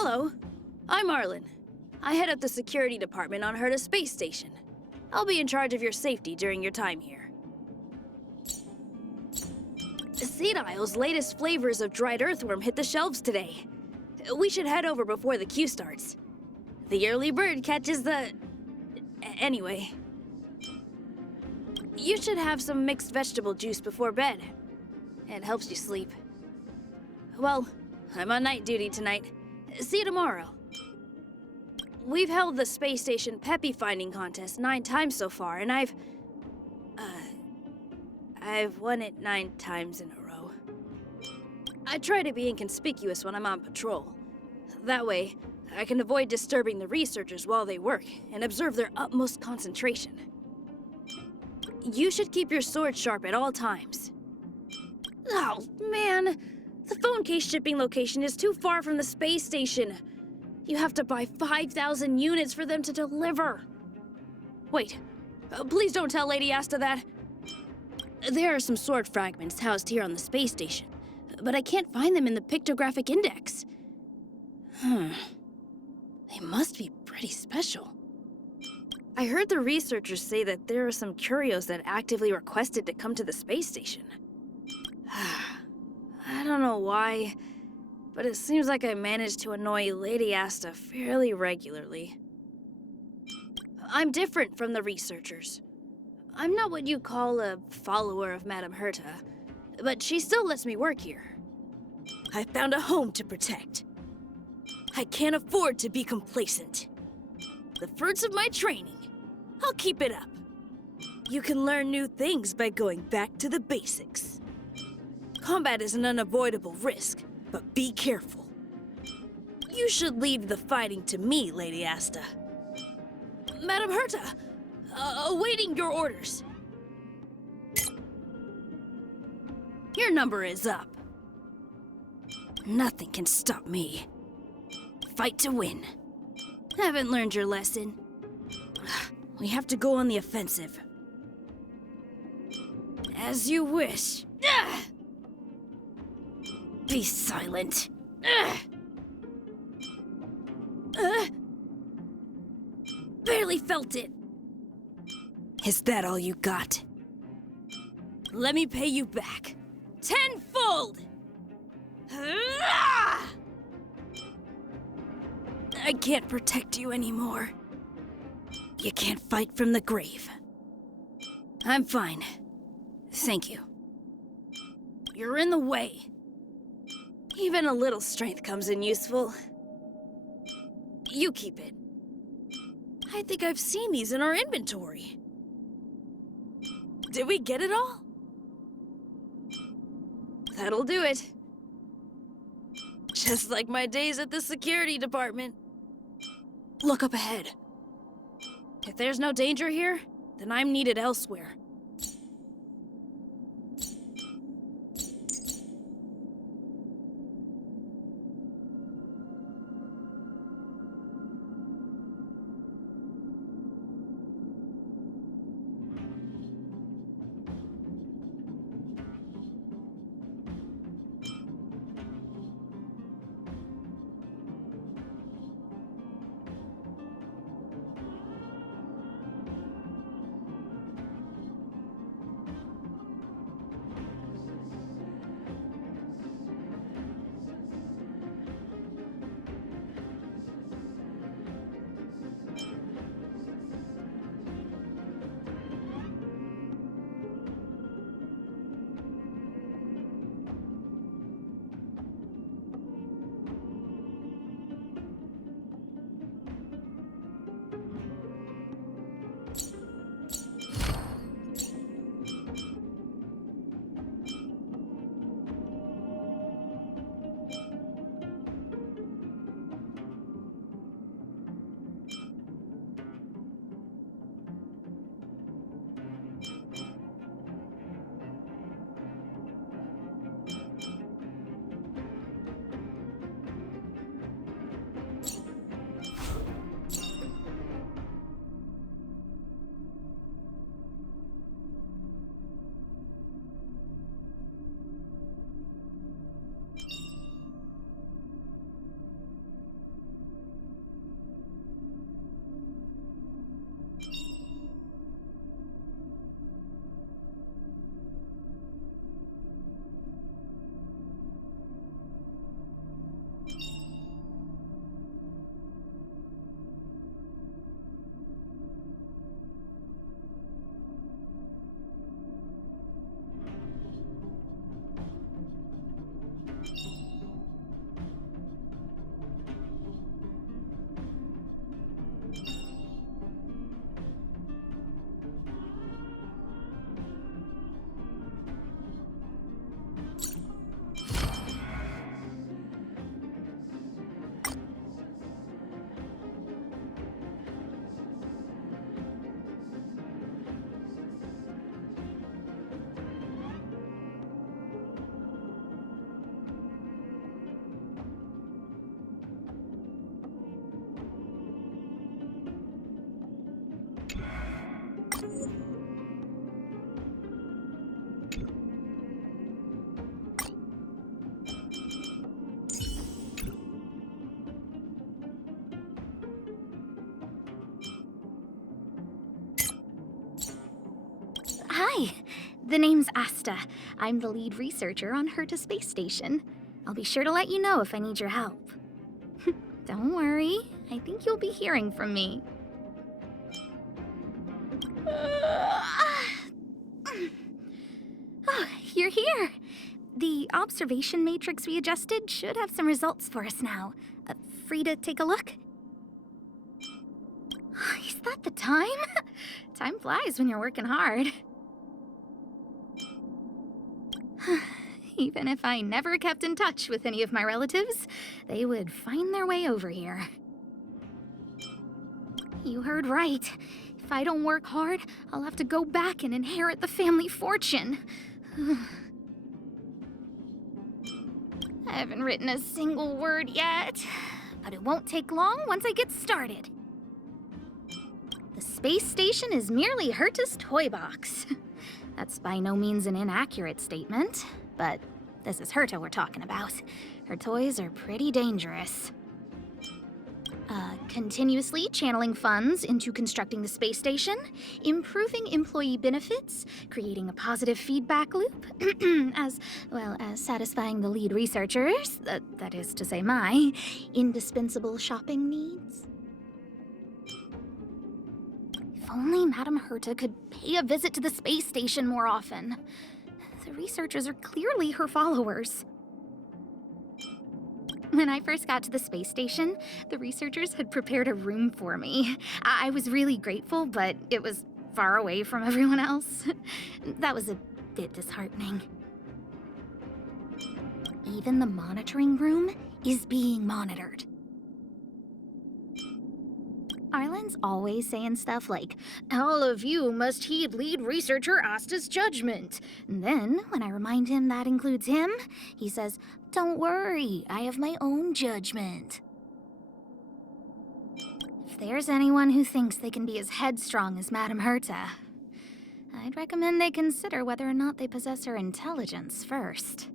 Hello, I'm Arlen. I head up the security department on Herta Space Station. I'll be in charge of your safety during your time here. Seed Isle's latest flavors of dried earthworm hit the shelves today. We should head over before the queue starts. The early bird catches the... Anyway. You should have some mixed vegetable juice before bed. It helps you sleep. Well, I'm on night duty tonight. See you tomorrow. We've held the space station Peppy finding contest 9 times so far, and I've won it 9 times in a row. I try to be inconspicuous when I'm on patrol. That way, I can avoid disturbing the researchers while they work and observe their utmost concentration. You should keep your sword sharp at all times. Oh, man. The phone case shipping location is too far from the space station. You have to buy 5,000 units for them to deliver. Wait, please don't tell Lady Asta that. There are some sword fragments housed here on the space station, but I can't find them in the pictographic index. They must be pretty special. I heard the researchers say that there are some curios that actively requested to come to the space station. I don't know why, but it seems like I managed to annoy Lady Asta fairly regularly. I'm different from the researchers. I'm not what you call a follower of Madame Herta, but she still lets me work here. I found a home to protect. I can't afford to be complacent. The fruits of my training. I'll keep it up. You can learn new things by going back to the basics. Combat is an unavoidable risk, but be careful. You should leave the fighting to me, Lady Asta. Madame Herta, awaiting your orders. Your number is up. Nothing can stop me. Fight to win. Haven't learned your lesson. We have to go on the offensive. As you wish. Be silent. Barely felt it. Is that all you got? Let me pay you back. Tenfold! I can't protect you anymore. You can't fight from the grave. I'm fine. Thank you. You're in the way. Even a little strength comes in useful. You keep it. I think I've seen these in our inventory. Did we get it all? That'll do it. Just like my days at the security department. Look up ahead. If there's no danger here, then I'm needed elsewhere. Hi, the name's Asta. I'm the lead researcher on Herta Space Station. I'll be sure to let you know if I need your help. Don't worry, I think you'll be hearing from me. Oh, you're here. The observation matrix we adjusted should have some results for us now. Free to take a look? Is that the time? Time flies when you're working hard. Even if I never kept in touch with any of my relatives, they would find their way over here. You heard right. If I don't work hard, I'll have to go back and inherit the family fortune. I haven't written a single word yet, but it won't take long once I get started. The space station is merely Herta's toy box. That's by no means an inaccurate statement, but this is Herta we're talking about. Her toys are pretty dangerous. Continuously channeling funds into constructing the space station, improving employee benefits, creating a positive feedback loop, as well as satisfying the lead researchers, that is to say my, indispensable shopping needs. If only Madame Herta could pay a visit to the space station more often. The researchers are clearly her followers. When I first got to the space station, the researchers had prepared a room for me. I was really grateful, but it was far away from everyone else. That was a bit disheartening. Even the monitoring room is being monitored. Arlen's always saying stuff like, "All of you must heed lead researcher Asta's judgment." And then, when I remind him that includes him, he says, "Don't worry, I have my own judgment." If there's anyone who thinks they can be as headstrong as Madame Herta, I'd recommend they consider whether or not they possess her intelligence first.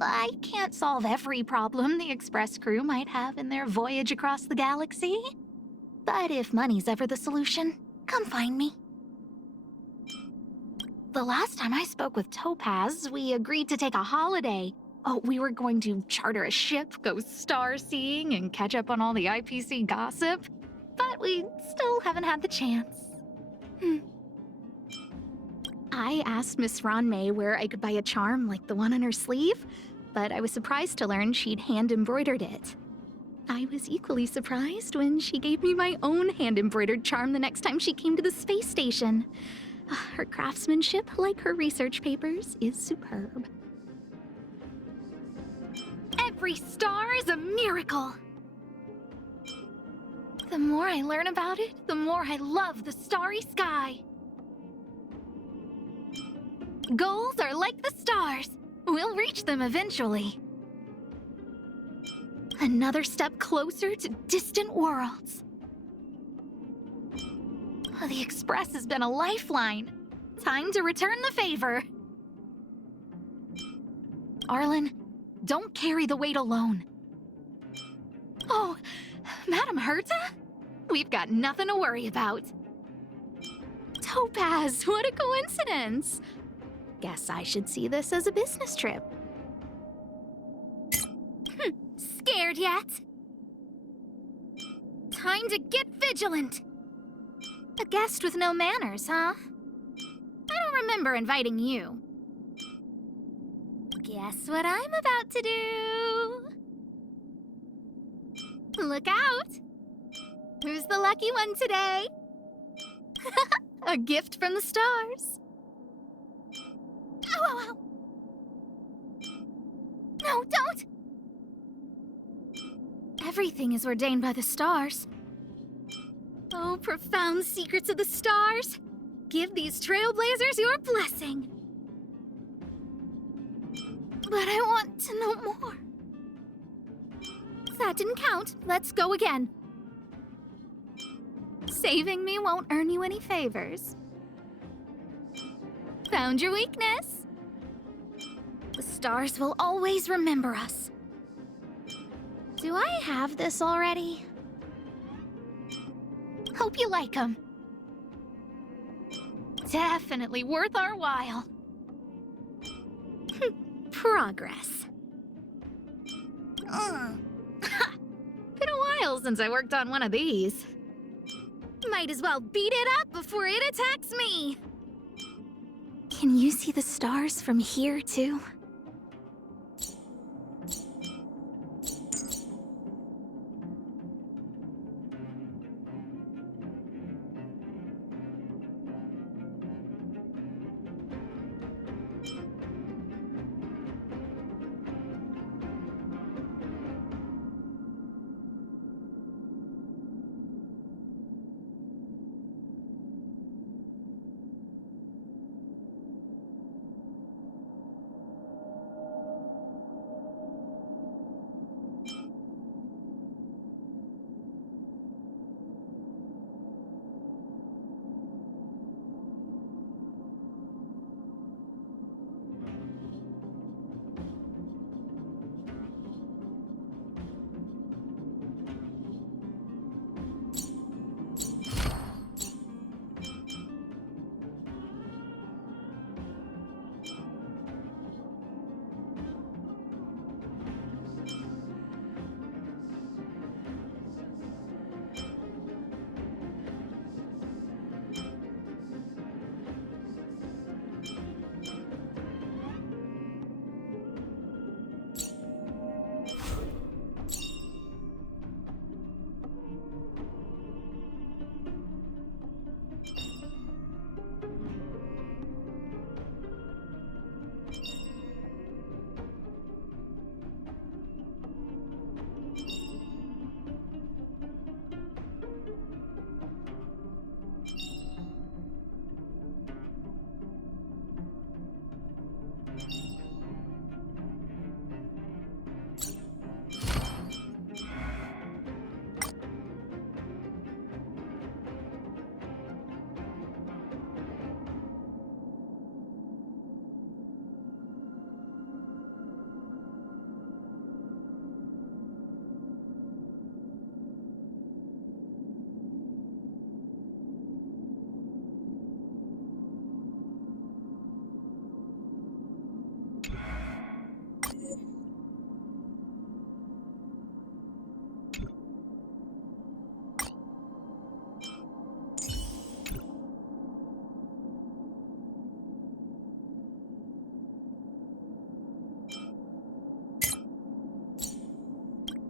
I can't solve every problem the Express crew might have in their voyage across the galaxy. But if money's ever the solution, come find me. The last time I spoke with Topaz, we agreed to take a holiday. Oh, we were going to charter a ship, go star-seeing, and catch up on all the IPC gossip. But we still haven't had the chance. I asked Miss Ron May where I could buy a charm like the one on her sleeve, but I was surprised to learn she'd hand-embroidered it. I was equally surprised when she gave me my own hand-embroidered charm the next time she came to the space station. Her craftsmanship, like her research papers, is superb. Every star is a miracle! The more I learn about it, the more I love the starry sky. Goals are like the stars. We'll reach them eventually. Another step closer to distant worlds. The Express has been a lifeline. Time to return the favor. Arlen, don't carry the weight alone. Oh, Madame Herta? We've got nothing to worry about. Topaz, what a coincidence. Guess I should see this as a business trip. Scared yet? Time to get vigilant. A guest with no manners, huh? I don't remember inviting you. Guess what I'm about to do? Look out! Who's the lucky one today? A gift from the stars. Ow, ow, ow. No, don't! Everything is ordained by the stars. Oh, profound secrets of the stars. Give these trailblazers your blessing. But I want to know more. That didn't count. Let's go again. Saving me won't earn you any favors. Found your weakness. The stars will always remember us. Do I have this already? Hope you like them. Definitely worth our while. Progress. Been a while since I worked on one of these. Might as well beat it up before it attacks me! Can you see the stars from here, too?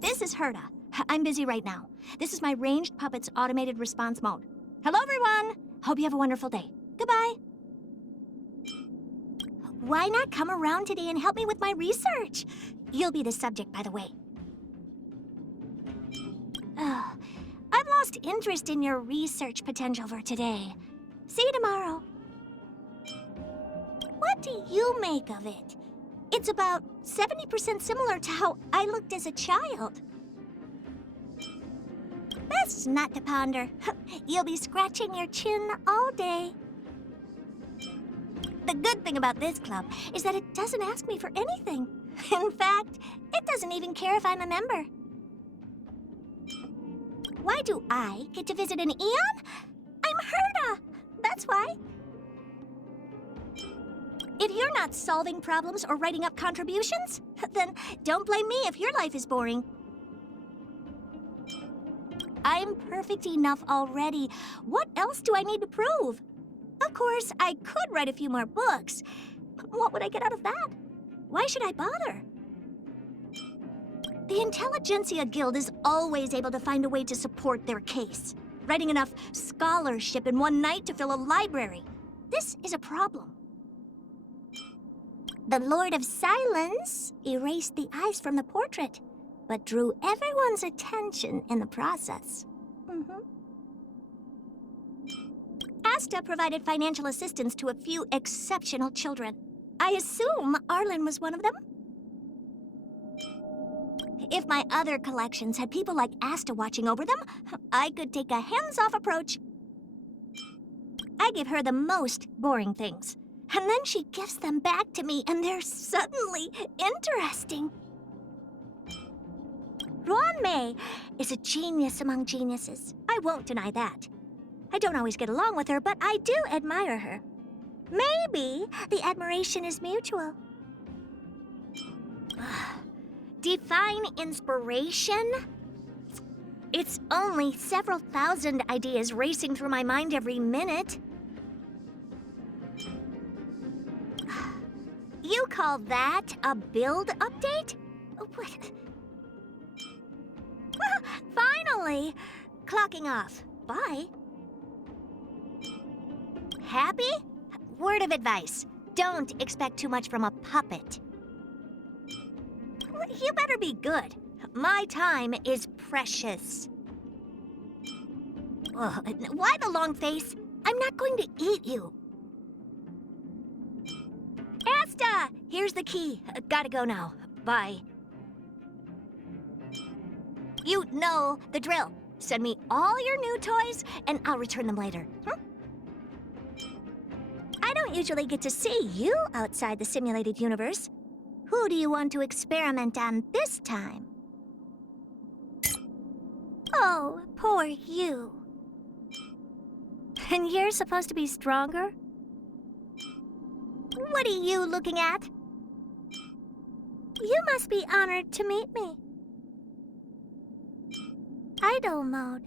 This is Herda. I'm busy right now. This is my ranged puppet's automated response mode. Hello, everyone. Hope you have a wonderful day. Goodbye. Why not come around today and help me with my research? You'll be the subject, by the way. I've lost interest in your research potential for today. See you tomorrow. What do you make of it? It's about 70% similar to how I looked as a child. That's not to ponder. You'll be scratching your chin all day. The good thing about this club is that it doesn't ask me for anything. In fact, it doesn't even care if I'm a member. Why do I get to visit an Eon? I'm Herda. That's why. If you're not solving problems or writing up contributions, then don't blame me if your life is boring. I'm perfect enough already. What else do I need to prove? Of course, I could write a few more books. What would I get out of that? Why should I bother? The Intelligentsia Guild is always able to find a way to support their case. Writing enough scholarship in one night to fill a library. This is a problem. The Lord of Silence erased the eyes from the portrait, but drew everyone's attention in the process. Asta provided financial assistance to a few exceptional children. I assume Arlen was one of them? If my other collections had people like Asta watching over them, I could take a hands-off approach. I give her the most boring things, and then she gives them back to me, and they're suddenly interesting. Ruan Mei is a genius among geniuses. I won't deny that. I don't always get along with her, but I do admire her. Maybe the admiration is mutual. Define inspiration? It's only several thousand ideas racing through my mind every minute. You call that a build update? What? Finally! Clocking off. Bye. Happy? Word of advice. Don't expect too much from a puppet. You better be good. My time is precious. Why the long face? I'm not going to eat you. Asta! Here's the key. Gotta go now. Bye. You know the drill. Send me all your new toys, and I'll return them later. I don't usually get to see you outside the simulated universe. Who do you want to experiment on this time? Oh, poor you. And you're supposed to be stronger? What are you looking at? You must be honored to meet me. Idle mode.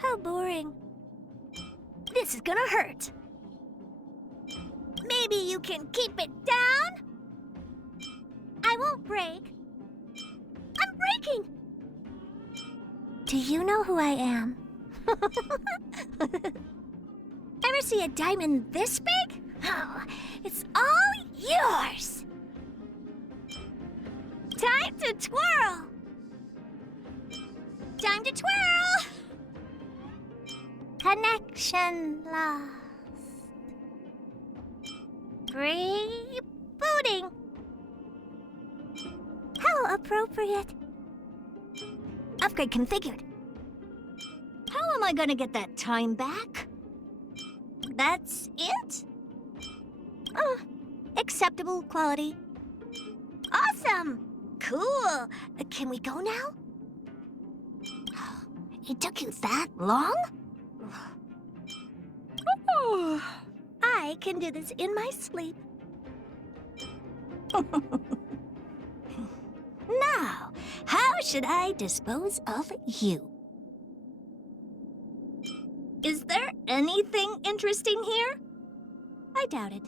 How boring. This is gonna hurt. Maybe you can keep it down? I won't break. I'm breaking! Do you know who I am? Ever see a diamond this big? Oh, it's all yours! Time to twirl! Time to twirl! Connection lost. Rebooting. How appropriate. Upgrade configured. How am I gonna get that time back? That's it? Oh, acceptable quality. Awesome! Cool. Can we go now? It took you that long? I can do this in my sleep. Now, how should I dispose of you? Is there anything interesting here? I doubt it.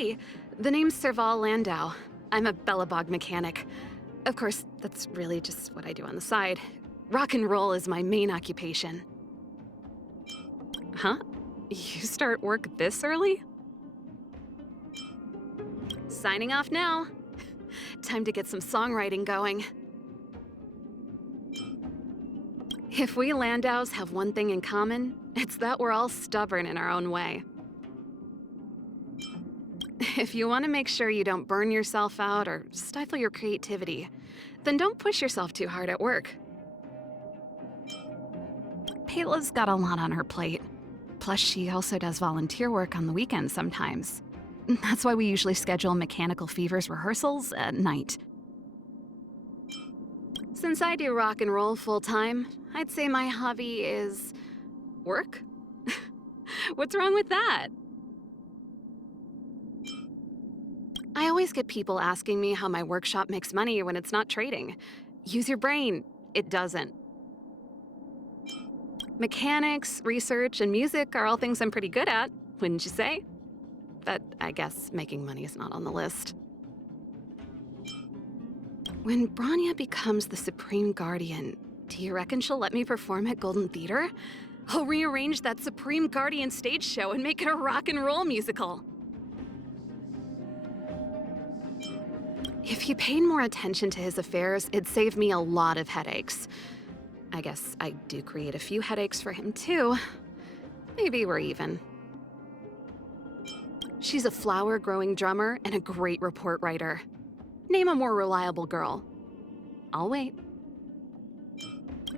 Hey, the name's Serval Landau. I'm a Bellabog mechanic. Of course, that's really just what I do on the side. Rock and roll is my main occupation. Huh? You start work this early? Signing off now. Time to get some songwriting going. If we Landaus have one thing in common, it's that we're all stubborn in our own way. If you want to make sure you don't burn yourself out or stifle your creativity, then don't push yourself too hard at work. Payla's got a lot on her plate. Plus, she also does volunteer work on the weekends sometimes. That's why we usually schedule Mechanical Fever's rehearsals at night. Since I do rock and roll full-time, I'd say my hobby is work? What's wrong with that? I always get people asking me how my workshop makes money when it's not trading. Use your brain. It doesn't. Mechanics, research, and music are all things I'm pretty good at, wouldn't you say? But I guess making money is not on the list. When Bronya becomes the Supreme Guardian, do you reckon she'll let me perform at Golden Theater? I'll rearrange that Supreme Guardian stage show and make it a rock and roll musical. If he paid more attention to his affairs, it'd save me a lot of headaches. I guess I do create a few headaches for him too. Maybe we're even. She's a flower-growing drummer and a great report writer. Name a more reliable girl. I'll wait.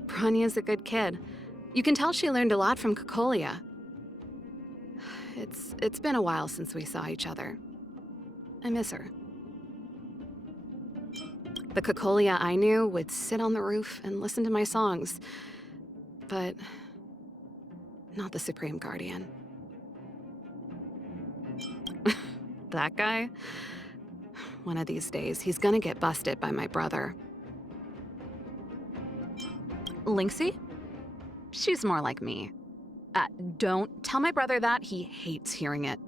Bronya's a good kid. You can tell she learned a lot from Cocolia. It's been a while since we saw each other. I miss her. The Cocolia I knew would sit on the roof and listen to my songs. But not the Supreme Guardian. That guy? One of these days, he's gonna get busted by my brother. Lynxie? She's more like me. Don't tell my brother that. He hates hearing it.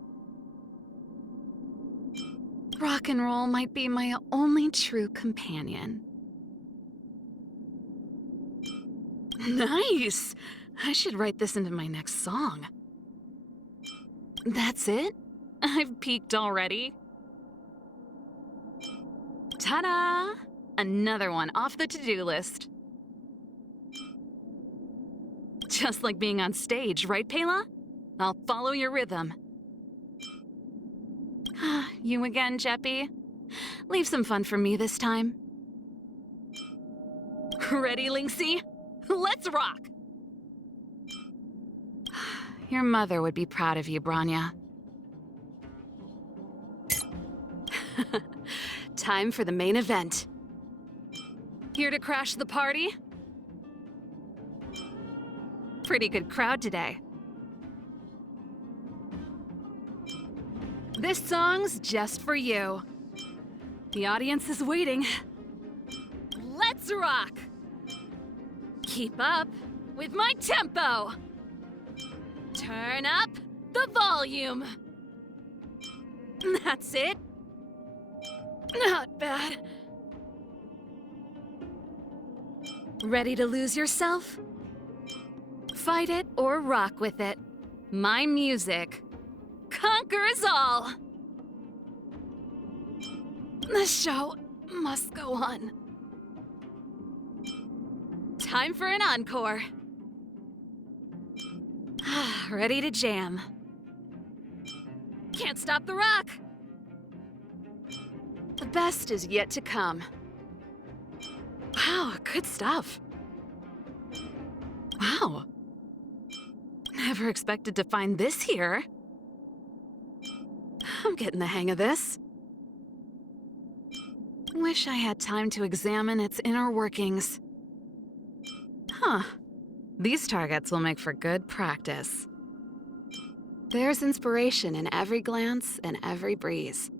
Rock and roll might be my only true companion. Nice! I should write this into my next song. That's it? I've peaked already. Ta-da! Another one off the to-do list. Just like being on stage, right, Payla? I'll follow your rhythm. You again, Jeppy? Leave some fun for me this time. Ready, Lynxie? Let's rock! Your mother would be proud of you, Bronya. Time for the main event. Here to crash the party? Pretty good crowd today. This song's just for you. The audience is waiting. Let's rock! Keep up with my tempo. Turn up the volume. That's it. Not bad. Ready to lose yourself? Fight it or rock with it. My music conquers all. The show must go on. Time for an encore. Ready to jam. Can't stop the rock. The best is yet to come. Wow, good stuff. Wow. Never expected to find this here. I'm getting the hang of this. Wish I had time to examine its inner workings. Huh. These targets will make for good practice. There's inspiration in every glance and every breeze.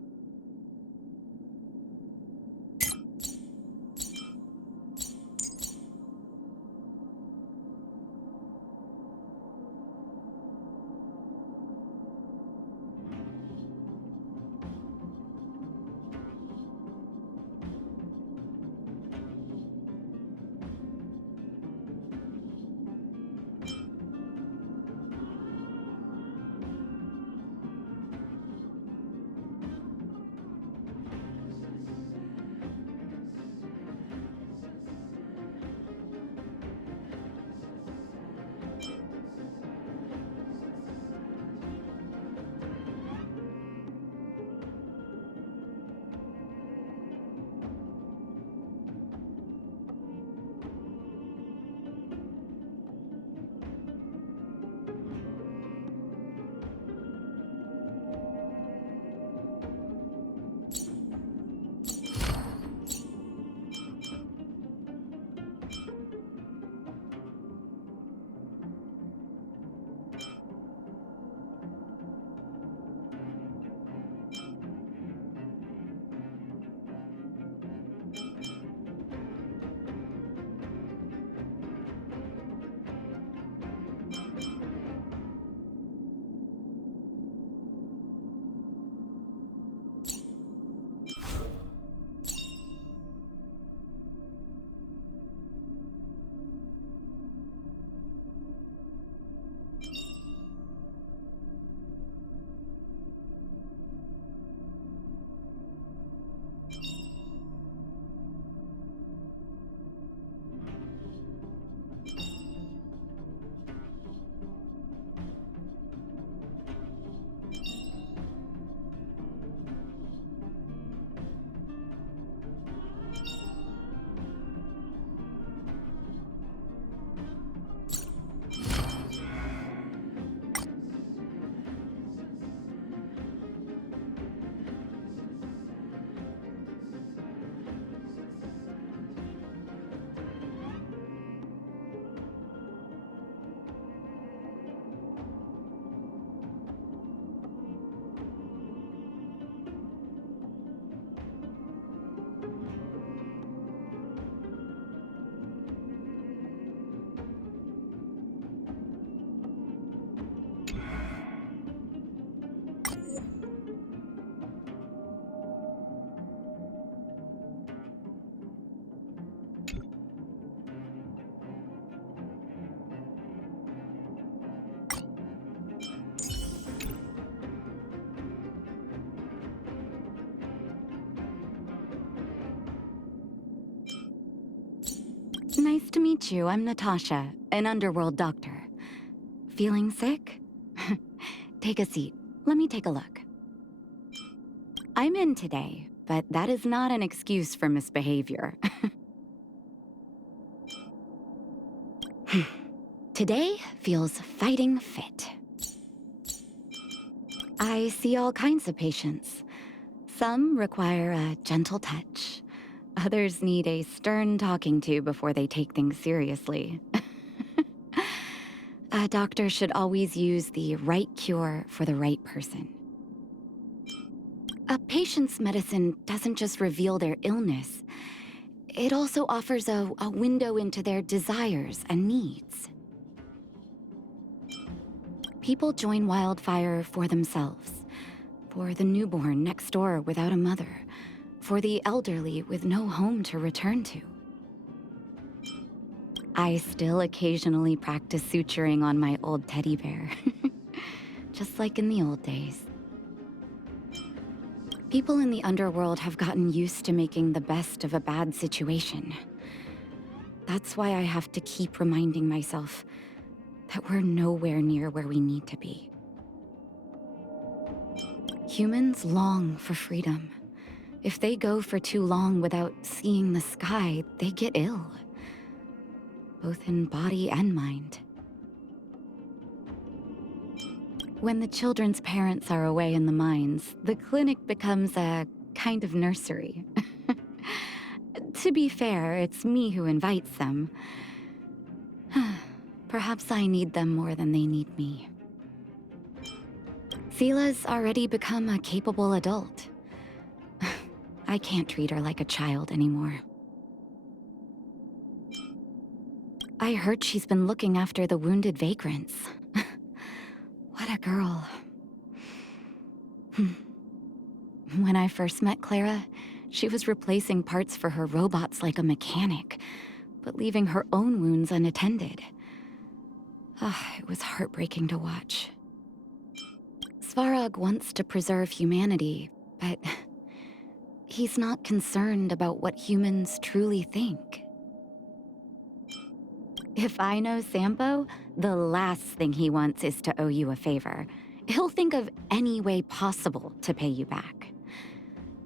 Nice to meet you. I'm Natasha, an underworld doctor. Feeling sick? Take a seat. Let me take a look. I'm in today, but that is not an excuse for misbehavior. Today feels fighting fit. I see all kinds of patients. Some require a gentle touch. Others need a stern talking to before they take things seriously. A doctor should always use the right cure for the right person. A patient's medicine doesn't just reveal their illness. It also offers a window into their desires and needs. People join Wildfire for themselves, for the newborn next door without a mother, for the elderly with no home to return to. I still occasionally practice suturing on my old teddy bear, just like in the old days. People in the underworld have gotten used to making the best of a bad situation. That's why I have to keep reminding myself that we're nowhere near where we need to be. Humans long for freedom. If they go for too long without seeing the sky, they get ill, both in body and mind. When the children's parents are away in the mines, the clinic becomes a kind of nursery. To be fair, it's me who invites them. Perhaps I need them more than they need me. Sela's already become a capable adult. I can't treat her like a child anymore. I heard she's been looking after the wounded vagrants. What a girl. When I first met Clara, she was replacing parts for her robots like a mechanic, but leaving her own wounds unattended. It was heartbreaking to watch. Svarog wants to preserve humanity, but he's not concerned about what humans truly think. If I know Sampo, the last thing he wants is to owe you a favor. He'll think of any way possible to pay you back.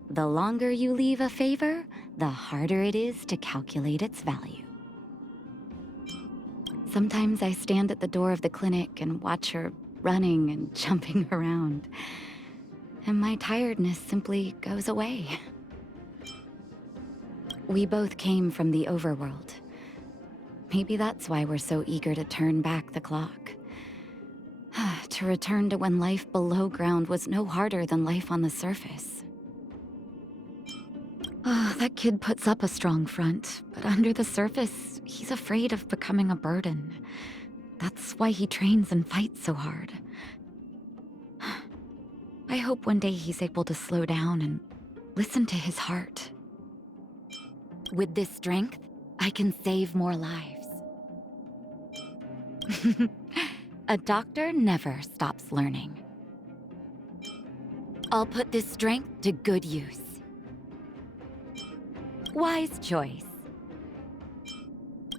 The longer you leave a favor, the harder it is to calculate its value. Sometimes I stand at the door of the clinic and watch her running and jumping around, and my tiredness simply goes away. We both came from the overworld. Maybe that's why we're so eager to turn back the clock. To return to when life below ground was no harder than life on the surface. That kid puts up a strong front, but under the surface, he's afraid of becoming a burden. That's why he trains and fights so hard. I hope one day he's able to slow down and listen to his heart. With this strength, I can save more lives. A doctor never stops learning. I'll put this strength to good use. Wise choice.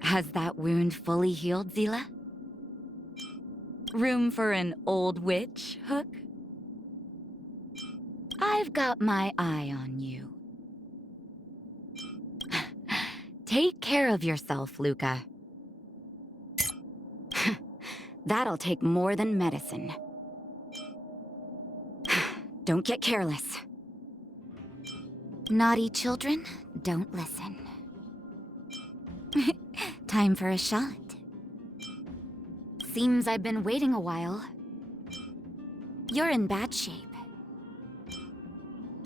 Has that wound fully healed, Zila? Room for an old witch, Hook? I've got my eye on you. Take care of yourself, Luca. That'll take more than medicine. Don't get careless. Naughty children, don't listen. Time for a shot. Seems I've been waiting a while. You're in bad shape.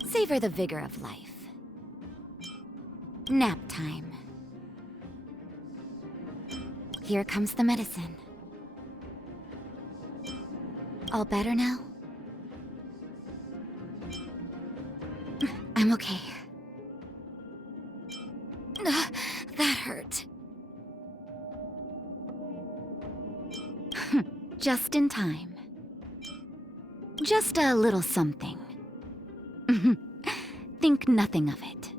Savor the vigor of life. Nap time. Here comes the medicine. All better now? I'm okay. That hurt. Just in time. Just a little something. Think nothing of it.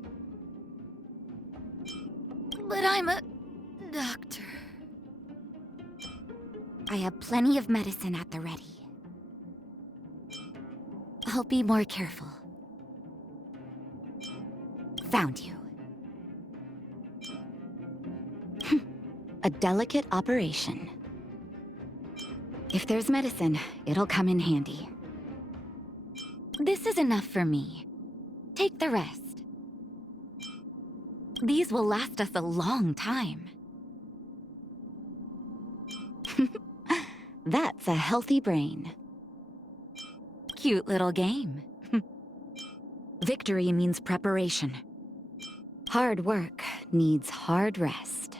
But I'm a Doctor. I have plenty of medicine at the ready. I'll be more careful. Found you. A delicate operation. If there's medicine, it'll come in handy. This is enough for me. Take the rest. These will last us a long time. That's a healthy brain. Cute little game. Victory means preparation. Hard work needs hard rest.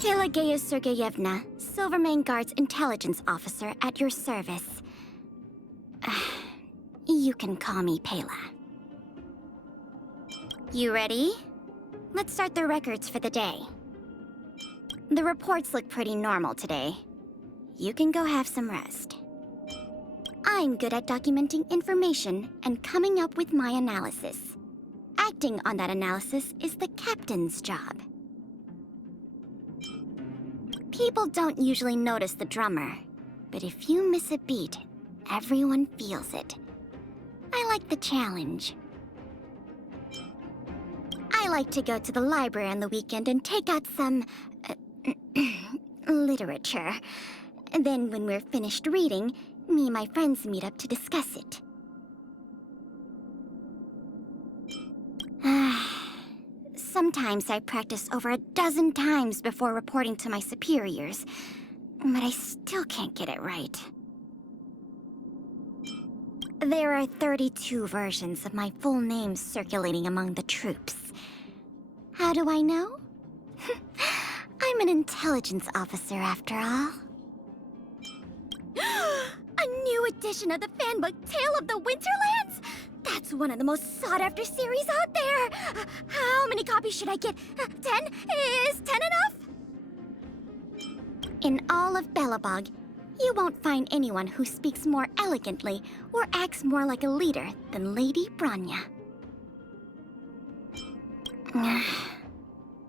Pelageya Sergeyevna, Silvermane Guard's intelligence officer at your service. You can call me Pela. You ready? Let's start the records for the day. The reports look pretty normal today. You can go have some rest. I'm good at documenting information and coming up with my analysis. Acting on that analysis is the captain's job. People don't usually notice the drummer, but if you miss a beat, everyone feels it. I like the challenge. I like to go to the library on the weekend and take out some... literature. And then when we're finished reading, me and my friends meet up to discuss it. Sometimes I practice over a dozen times before reporting to my superiors, but I still can't get it right. There are 32 versions of my full name circulating among the troops. How do I know? I'm an intelligence officer, after all. A new edition of the fanbook Tale of the Winterlands? That's one of the most sought-after series out there! How many copies should I get? 10? Is 10 enough? In all of Belobog, You won't find anyone who speaks more elegantly or acts more like a leader than Lady Branya.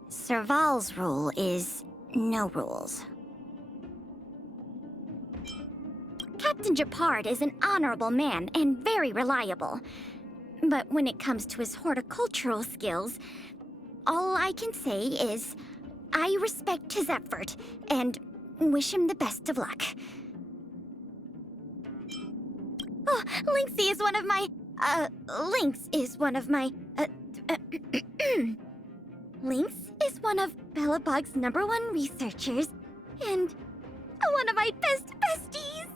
Serval's rule is no rules. Captain Japard is an honorable man and very reliable. But when it comes to his horticultural skills, all I can say is I respect his effort and wish him the best of luck. Oh, Lynx is one of my... Lynx is one of Bellabog's #1 researchers, and one of my best besties.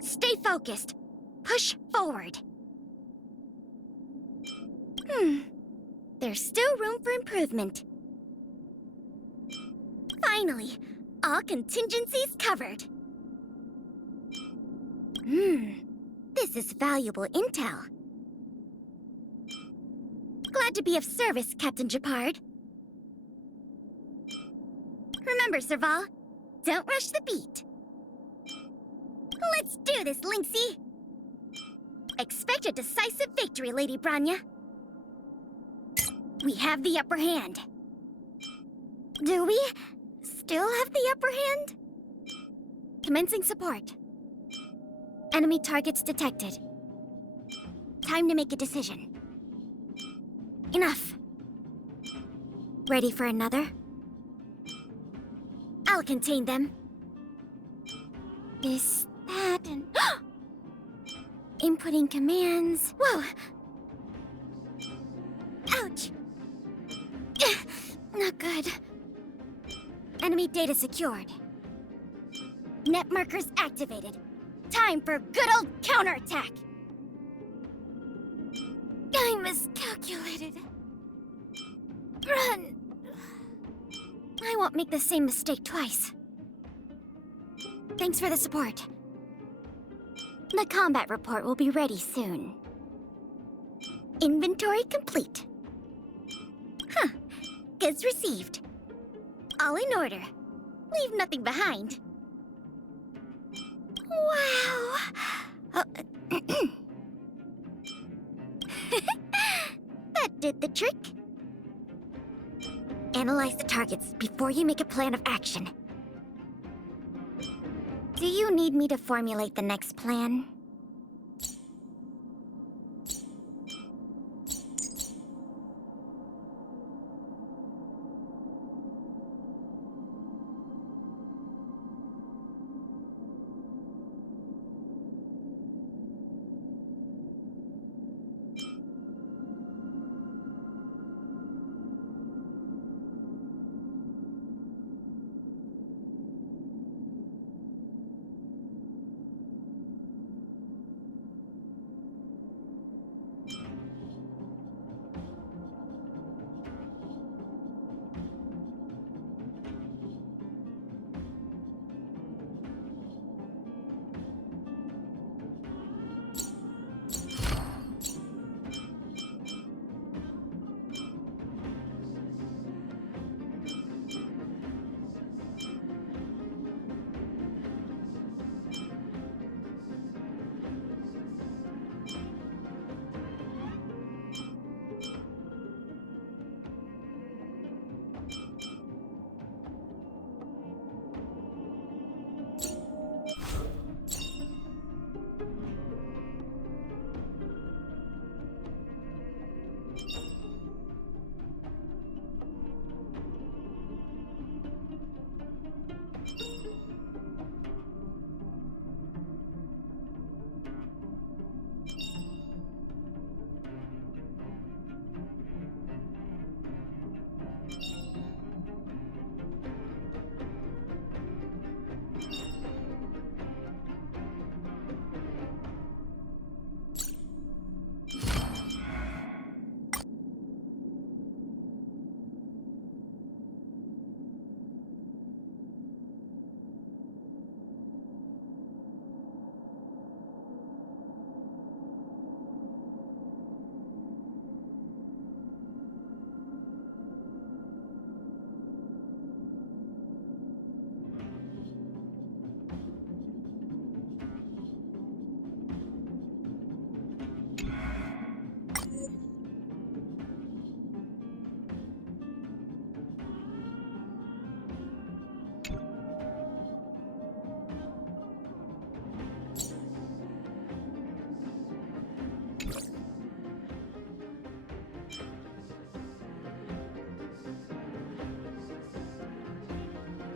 Stay focused. Push forward. There's still room for improvement. Finally, all contingencies covered. This is valuable intel. Glad to be of service, Captain Japard. Remember, Serval, don't rush the beat. Let's do this, Lynxie. Expect a decisive victory, Lady Branya. We have the upper hand. Do we still have the upper hand? Commencing support. Enemy targets detected. Time to make a decision. Enough. Ready for another? I'll contain them. This, that, and... Inputting commands. Whoa! Ouch! Not good. Enemy data secured. Net markers activated. Time for good old counterattack! I miscalculated. Run! I won't make the same mistake twice. Thanks for the support. The combat report will be ready soon. Inventory complete. Goods received. All in order. Leave nothing behind. Wow! That did the trick. Analyze the targets before you make a plan of action. Do you need me to formulate the next plan?